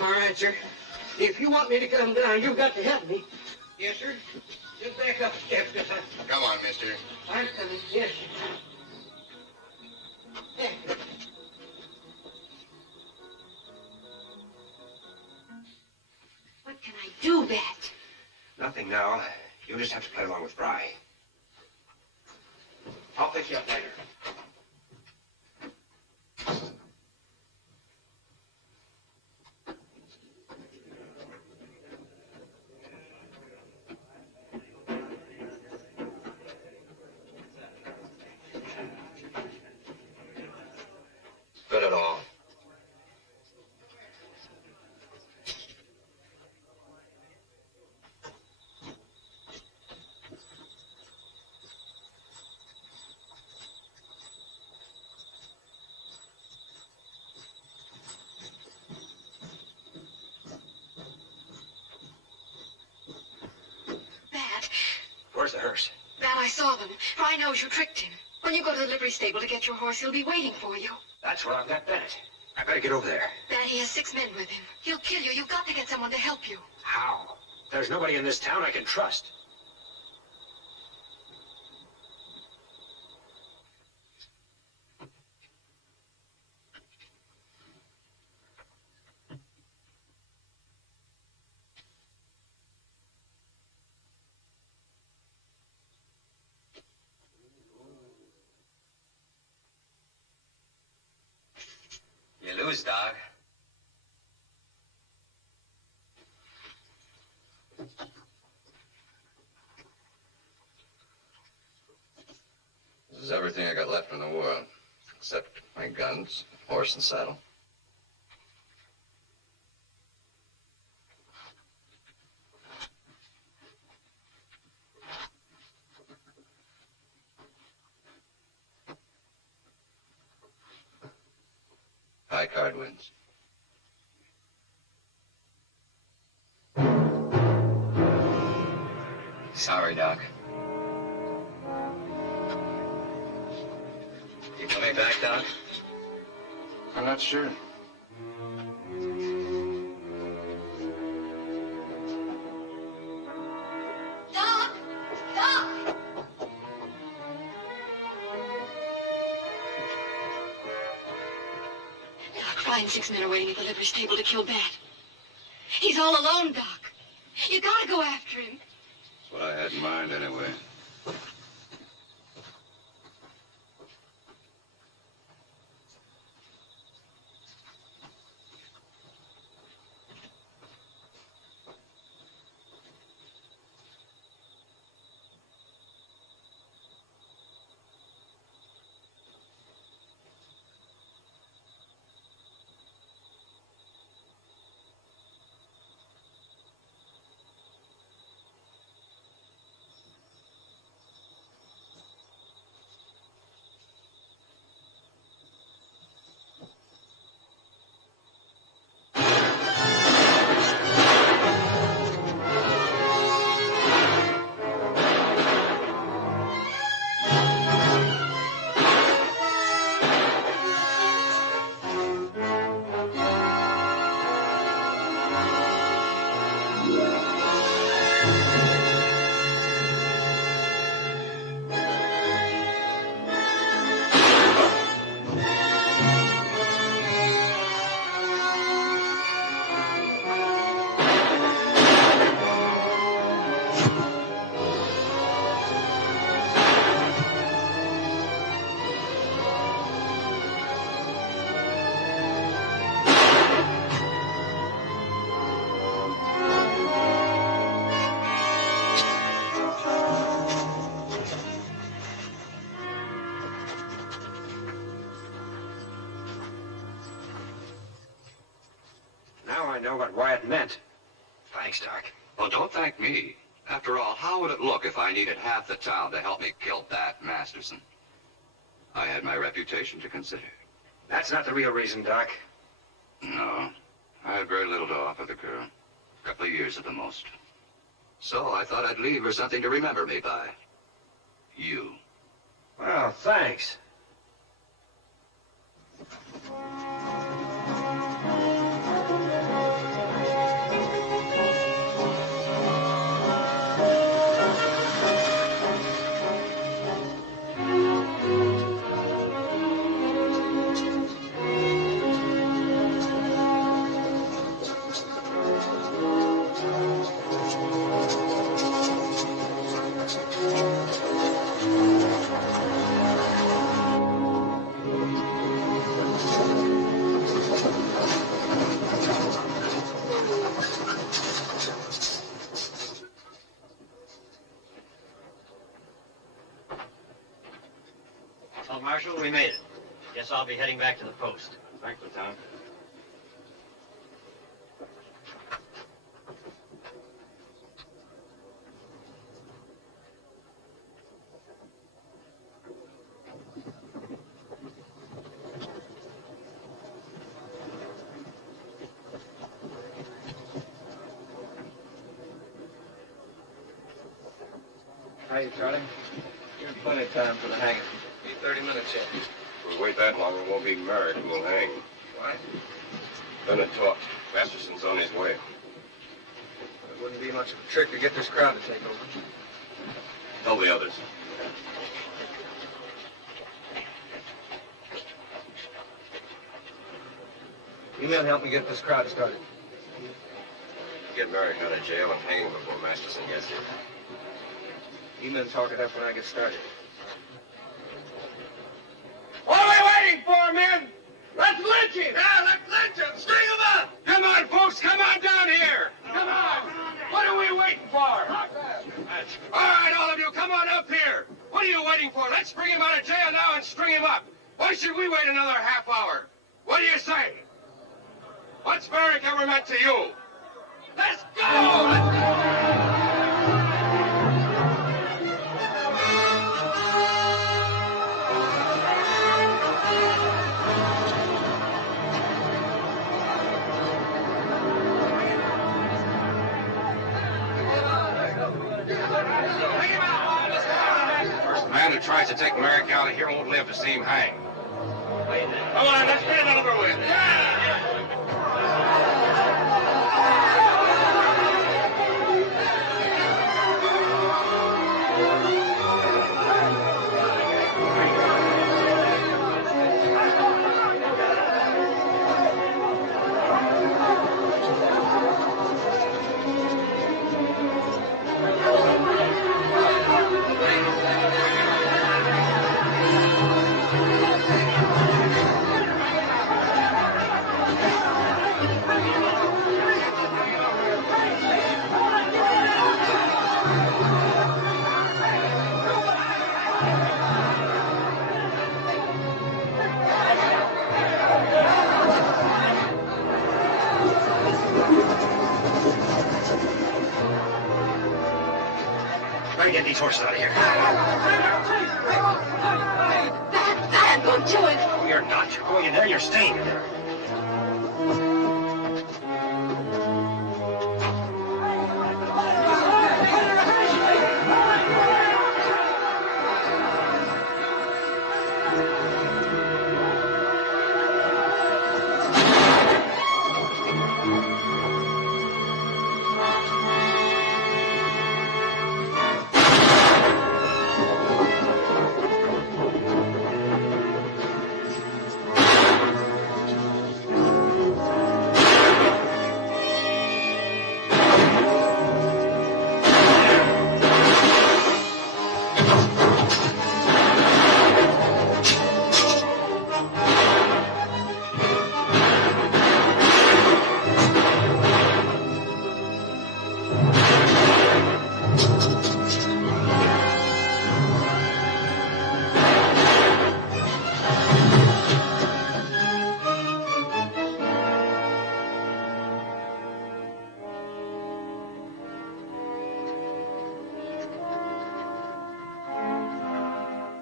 All right, sir. If you want me to come down, you've got to help me. Yes, sir. Just back up a step. Come on, mister. I'm coming. Yes. What can I do, Bat? Nothing now. You'll just have to play along with Fry. I'll pick you up later. Good at all. Bat, Where's the hearse? Bat, I saw them. Fry knows you tricked him. When you go to the livery stable to get your horse, he'll be waiting for you. That's where I've got Bennett. I better get over there. Bat, he has 6 men with him. He'll kill you. You've got to get someone to help you. How? There's nobody in this town I can trust. You lose, Doc. This is everything I got left in the world, except my guns, horse, and saddle. High card wins. Sorry, Doc. You coming back, Doc? I'm not sure. Doc! Doc! Doc, Fry and 6 men are waiting at the livery stable to kill Bat. He's all alone, Doc. You gotta go after him. That's what I had in mind, anyway. I know what Wyatt meant. Thanks, Doc. Well, don't thank me. After all, how would it look if I needed half the town to help me kill that Masterson? I had my reputation to consider. That's not the real reason, Doc. No, I had very little to offer the girl. A couple of years at the most. So I thought I'd leave her something to remember me by. You. Well, thanks. Well, Marshal, we made it. Guess I'll be heading back to the post. Thanks, Lieutenant. Hiya, Charlie. You're in plenty of time for the hanging. Be 30 minutes yet. If we wait that long, we won't be married and we'll hang. Why? Bennett talked. Masterson's on his way. It wouldn't be much of a trick to get this crowd to take over. Tell the others. You men help me get this crowd started. Get Merrick out of jail and hang him before Masterson gets here. You men talk it up when I get started. What are we waiting for, men? Let's lynch him! Yeah, let's lynch him! String him up! Come on, folks, come on down here! Come on! What are we waiting for? All right, all of you, come on up here! What are you waiting for? Let's bring him out of jail now and string him up! Why should we wait another half hour? What do you say? What's Merrick ever meant to you? Let's go! Let's go! First man who tries to take Merrick out of here won't live to see him hang. Come on, let's get it over with. Get these horses out of here. That won't do it. No, you're not. You're going in there and you're staying in there.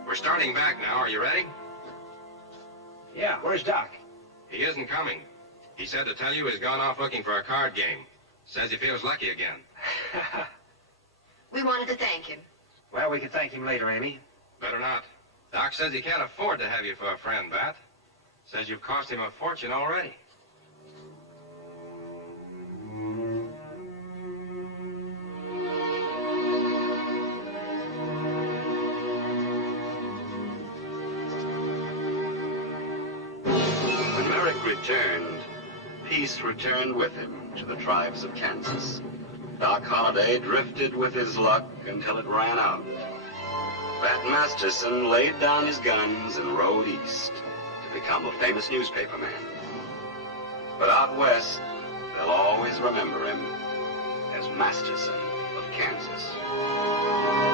We're starting back now. Are you ready? Yeah, where's Doc? He isn't coming. He said to tell you he's gone off looking for a card game. Says he feels lucky again. We wanted to thank him. Well, we can thank him later, Amy. Better not. Doc says he can't afford to have you for a friend, Bat. Says you've cost him a fortune already. When Merrick returned, peace returned with him to the tribes of Kansas. Doc Holliday drifted with his luck until it ran out. Bat Masterson laid down his guns and rode east to become a famous newspaperman. But out west, they'll always remember him as Masterson of Kansas.